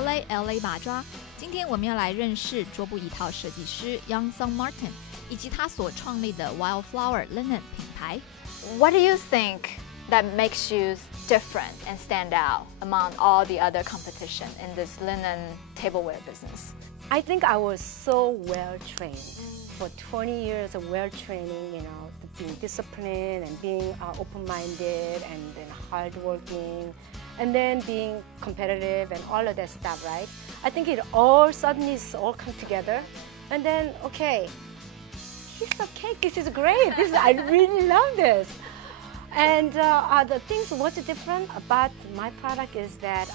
LA 把抓。今天我们要来认识桌布一套设计师 Youngsong Martin 以及他所创立的 Wildflower Linen 品牌。What do you think that makes you different and stand out among all the other competition in this linen tableware business? I think I was so well trained. For 20 years of well training, you know, being disciplined and being open-minded and then hardworking, and then being competitive and all of that stuff, right? I think it all suddenly all come together, and then okay, piece of cake. This is great. I really love this. And the things what's different about my product is that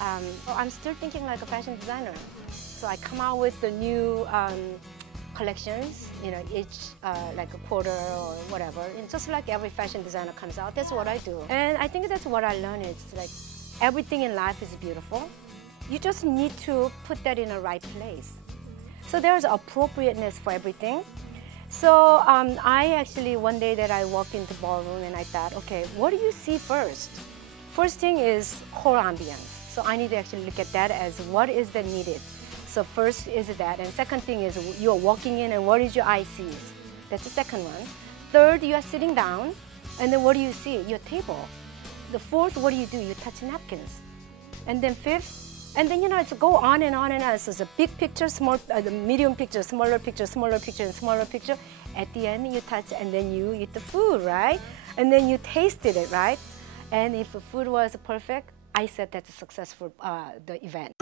I'm still thinking like a fashion designer. So I come out with the new collections, you know, each like a quarter or whatever. And just like every fashion designer comes out, that's what I do. And I think that's what I learned. It's like everything in life is beautiful. You just need to put that in the right place. So there's appropriateness for everything. So I actually, one day that I walked into the ballroom and I thought, okay, what do you see first? First thing is whole ambience. So I need to actually look at that as what is that needed. So first is that, and second thing is you're walking in and what is your eye sees? That's the second one. Third, you are sitting down, and then what do you see? Your table. The fourth, what do? You touch napkins. And then fifth, and then you know, it's go on and on and on. So it's a big picture, small, the medium picture, smaller picture, smaller picture, and smaller picture. At the end, you touch, and then you eat the food, right? And then you tasted it, right? And if the food was perfect, I said that's a successful the event.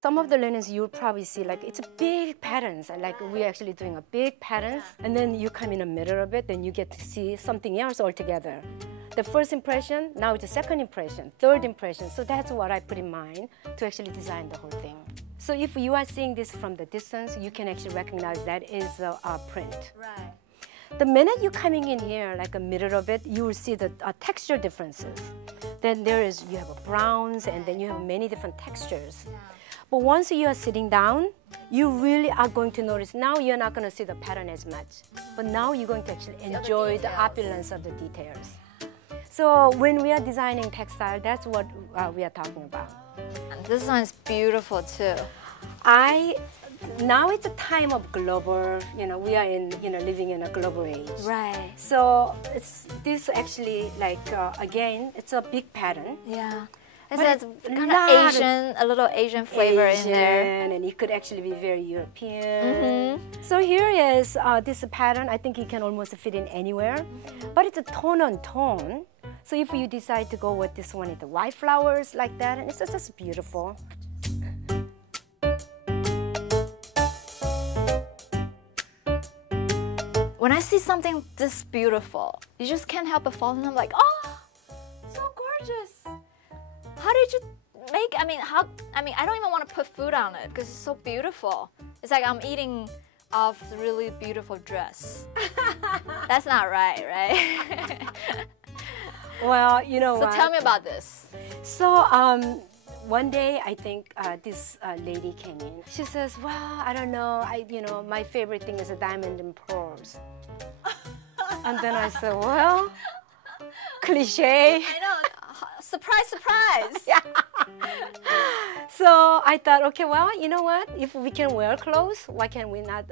Some of the linens you'll probably see like it's a big patterns, and like we're actually doing a big patterns, and then you come in the middle of it, then you get to see something else altogether. The first impression, now it's the second impression, third impression. So that's what I put in mind to actually design the whole thing. So if you are seeing this from the distance, you can actually recognize that is a print. Right. The minute you're coming in here, like a middle of it, you will see the texture differences. Then you have a browns, and then you have many different textures. Yeah. But once you are sitting down, you really are going to notice, now you're not going to see the pattern as much, but now you're going to actually enjoy the opulence of the details. So when we are designing textile, that's what we are talking about. And this one is beautiful too. Now it's a time of global, you know, we are living in a global age. Right. So this actually like, again, it's a big pattern. Yeah. It's kind of Asian, a little Asian flavor in there. And it could actually be very European. So here is this pattern. I think it can almost fit in anywhere. But it's a tone on tone. So if you decide to go with this one with the white flowers like that, and it's just beautiful. When I see something this beautiful, you just can't help but fall in love. Like, oh, so gorgeous. How did you make? I don't even want to put food on it because it's so beautiful. It's like I'm eating off a really beautiful dress. That's not right, right? Well, you know what? So tell me about this. So one day, I think this lady came in. She says, "Well, I don't know. My favorite thing is a diamond and pearls." And then I said, "Well, cliche." I know. Surprise, surprise. Yeah. So I thought, okay, well, you know what? If we can wear clothes, why can we not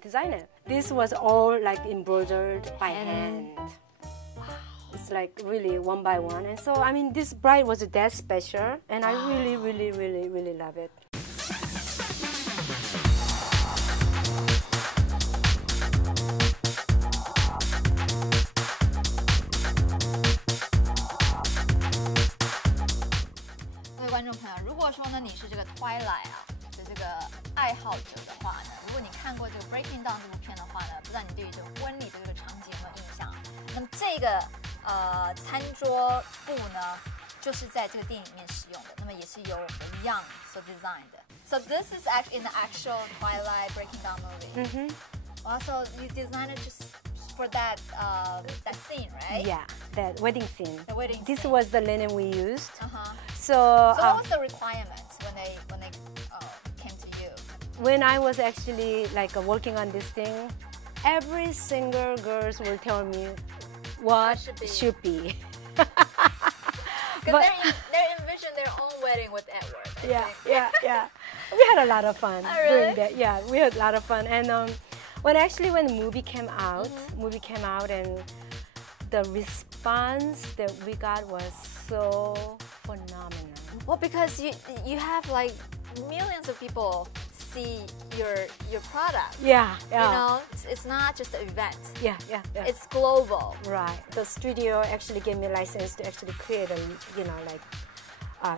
design it? This was all like embroidered by hand. Wow. It's like really one by one. And so, I mean, this bride was that special, and I really, really, really, really love it. Twilight 的这个爱好者的话呢，如果你看过这个 Breaking Down 这部片的话呢，不知道你对于这个婚礼的这个场景有没有印象？那么这个餐桌布呢，就是在这个电影里面使用的，那么也是由我们的 Young 所 design 的。So this is actually in the actual Twilight Breaking Down movie. Also, you designed it just for that scene, right? Yeah, that wedding scene. The wedding. This scene. was the linen we used. So what was the requirements when they came to you? When I was actually like working on this thing, every single girls will tell me what should be. Because they envisioned their own wedding with Edward. Yeah. We had a lot of fun really? doing that. Yeah, we had a lot of fun. And when the movie came out, and the response that we got was so phenomenal. Well, because you have like millions of people see your product. Yeah. You know, it's not just an event. Yeah. It's global. Right. The studio actually gave me a license to actually create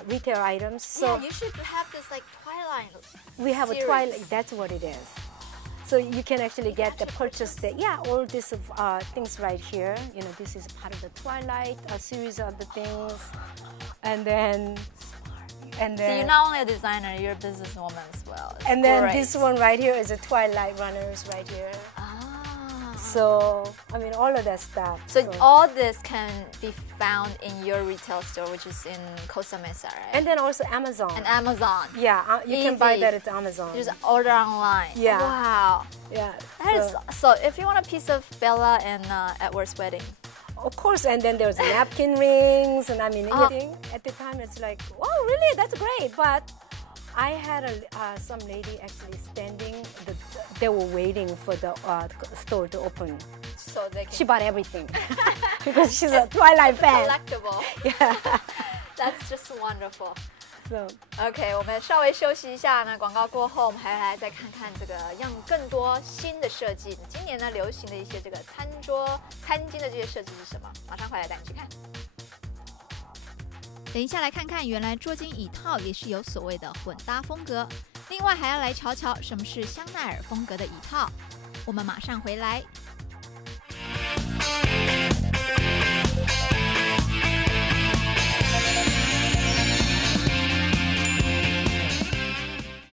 retail items. So yeah, you should have this like Twilight. we have series. a Twilight. That's what it is. So you can actually get the purchase that. Yeah, all these things right here. You know, this is part of the Twilight series of the things, and then. So you're not only a designer, you're a businesswoman as well. It's and then great. this one right here is a Twilight runners right here. Ah. So I mean all of that stuff. So all this can be found in your retail store, which is in Costa Mesa, right? And then also Amazon. And Amazon. Yeah, you can buy Easy. that at Amazon. You just order online. Yeah. Wow. Yeah. That is so. If you want a piece of Bella and Edward's wedding, Of course, and then there's napkin rings, and I mean, everything. At the time, it's like, wow, really? That's great. But I had some lady actually standing. They were waiting for the store to open. so they can She bought everything because she's a Twilight fan. collectible. Yeah. That's just wonderful. So OK， 我们稍微休息一下呢，广告过后，我们还来再看看这个让更多新的设计。今年呢，流行的一些这个餐桌、餐巾的这些设计是什么？马上回来带你去看。等一下来看看，原来桌巾椅套也是有所谓的混搭风格。另外还要来瞧瞧什么是香奈儿风格的椅套。我们马上回来